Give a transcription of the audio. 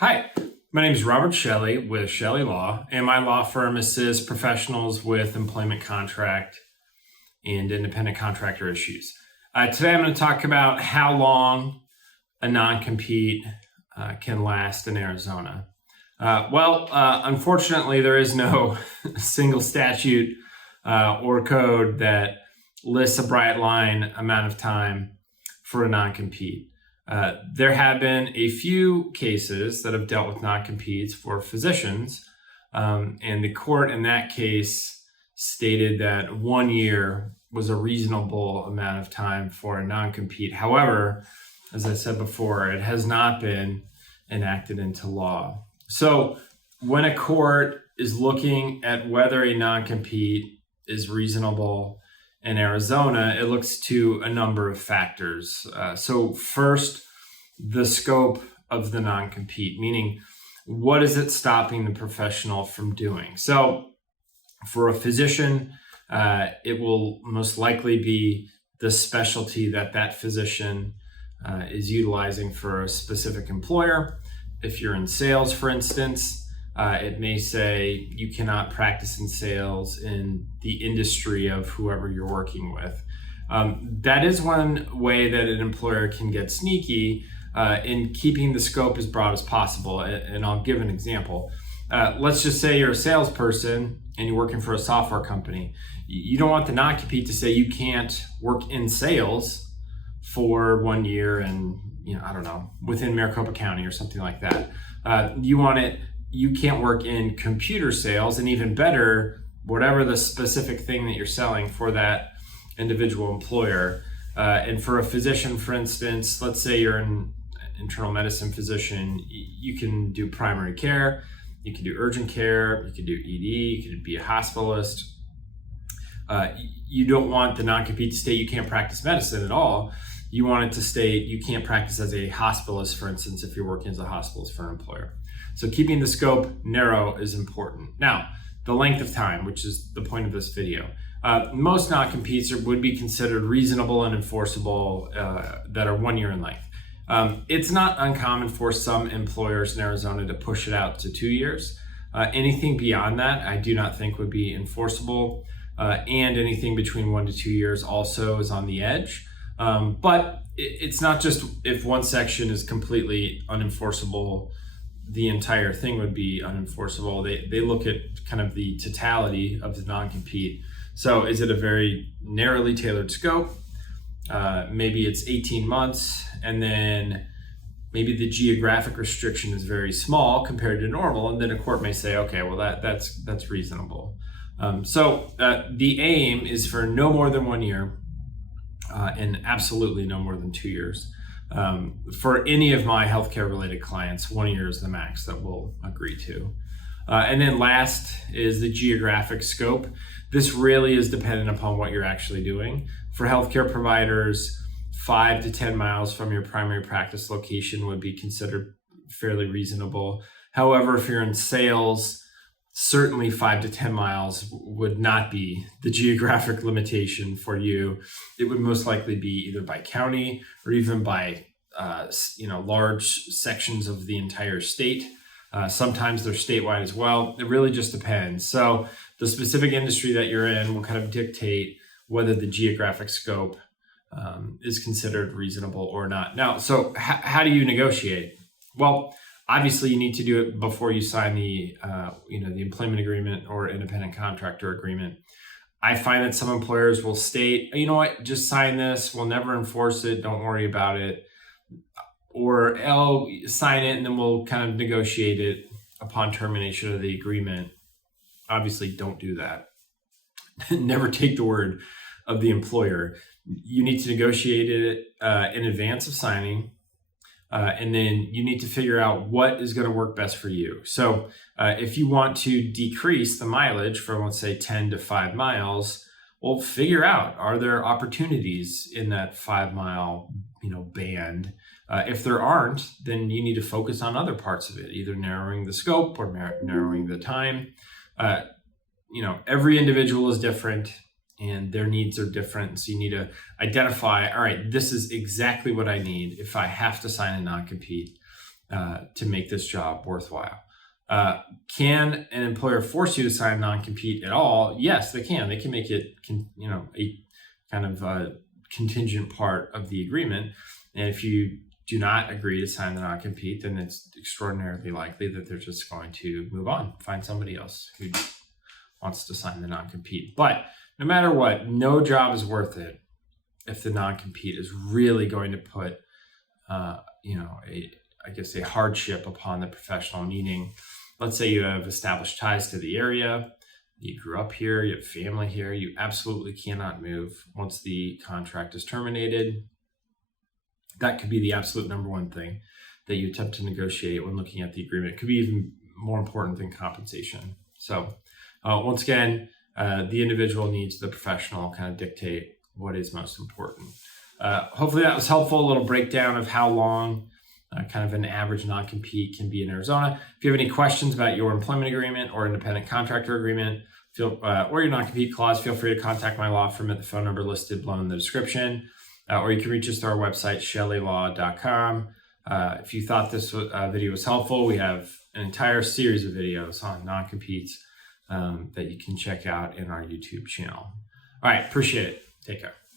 Hi, my name is Robert Chelle with Chelle Law, and my law firm assists professionals with employment contract and independent contractor issues. Today I'm going to talk about how long a non-compete can last in Arizona. Unfortunately, there is no single statute or code that lists a bright line amount of time for a non-compete. There have been a few cases that have dealt with non-competes for physicians, and the court in that case stated that 1 year was a reasonable amount of time for a non-compete. However, as I said before, it has not been enacted into law. So when a court is looking at whether a non-compete is reasonable in Arizona, it looks to a number of factors. So first, the scope of the non-compete, meaning what is it stopping the professional from doing? So for a physician, it will most likely be the specialty that physician is utilizing for a specific employer. If you're in sales, for instance, it may say you cannot practice in sales in the industry of whoever you're working with. That is one way that an employer can get sneaky in keeping the scope as broad as possible. And I'll give an example. Let's just say you're a salesperson and you're working for a software company. You don't want the non-compete to say you can't work in sales for 1 year and, I don't know, within Maricopa County or something like that. You can't work in computer sales, and even better, whatever the specific thing that you're selling for that individual employer. And for a physician, for instance, let's say you're an internal medicine physician, you can do primary care, you can do urgent care, you can do ED, you can be a hospitalist. You don't want the non-compete to state you can't practice medicine at all. You want it to state you can't practice as a hospitalist, for instance, if you're working as a hospitalist for an employer. So keeping the scope narrow is important. Now, the length of time, which is the point of this video. Most non-competes would be considered reasonable and enforceable that are 1 year in length. It's not uncommon for some employers in Arizona to push it out to 2 years. Anything beyond that, I do not think would be enforceable. And anything between 1 to 2 years also is on the edge. But it's not just if one section is completely unenforceable, the entire thing would be unenforceable. They look at kind of the totality of the non-compete. So is it a very narrowly tailored scope? Maybe it's 18 months, and then maybe the geographic restriction is very small compared to normal, and then a court may say, okay, well that's reasonable. So the aim is for no more than 1 year, and absolutely no more than 2 years. For any of my healthcare related clients, 1 year is the max that we'll agree to. And then last is the geographic scope. This really is dependent upon what you're actually doing. For healthcare providers, 5 to 10 miles from your primary practice location would be considered fairly reasonable. However, if you're in sales, certainly 5 to 10 miles would not be the geographic limitation for you. It would most likely be either by county or even by large sections of the entire state. Sometimes they're statewide as well. It really just depends. So the specific industry that you're in will kind of dictate whether the geographic scope is considered reasonable or not. Now, so how do you negotiate? Well, obviously, you need to do it before you sign the employment agreement or independent contractor agreement. I find that some employers will state, you know what, just sign this. We'll never enforce it. Don't worry about it. Or, sign it and then we'll kind of negotiate it upon termination of the agreement. Obviously, don't do that. Never take the word of the employer. You need to negotiate it in advance of signing. And then you need to figure out what is going to work best for you. So if you want to decrease the mileage from, let's say, 10 to 5 miles, well, figure out, are there opportunities in that 5 mile band? If there aren't, then you need to focus on other parts of it, either narrowing the scope or narrowing the time. Every individual is different and their needs are different. So you need to identify, all right, this is exactly what I need if I have to sign a non-compete. to make this job worthwhile. Can an employer force you to sign non-compete at all? Yes, they can. They can make it, a kind of contingent part of the agreement. And if you do not agree to sign the non-compete, then it's extraordinarily likely that they're just going to move on, find somebody else who wants to sign the non-compete. But no matter what, no job is worth it if the non-compete is really going to put, a hardship upon the professional. Meaning, let's say you have established ties to the area, you grew up here, you have family here, you absolutely cannot move once the contract is terminated. That could be the absolute number one thing that you attempt to negotiate when looking at the agreement. It could be even more important than compensation. So once again, the individual needs the professional kind of dictate what is most important. Hopefully that was helpful. A little breakdown of how long kind of an average non-compete can be in Arizona. If you have any questions about your employment agreement or independent contractor agreement, or your non-compete clause, feel free to contact my law firm at the phone number listed below in the description, or you can reach us through our website, ChelleLaw.com. If you thought this video was helpful, we have an entire series of videos on non-competes that you can check out in our YouTube channel. All right, appreciate it. Take care.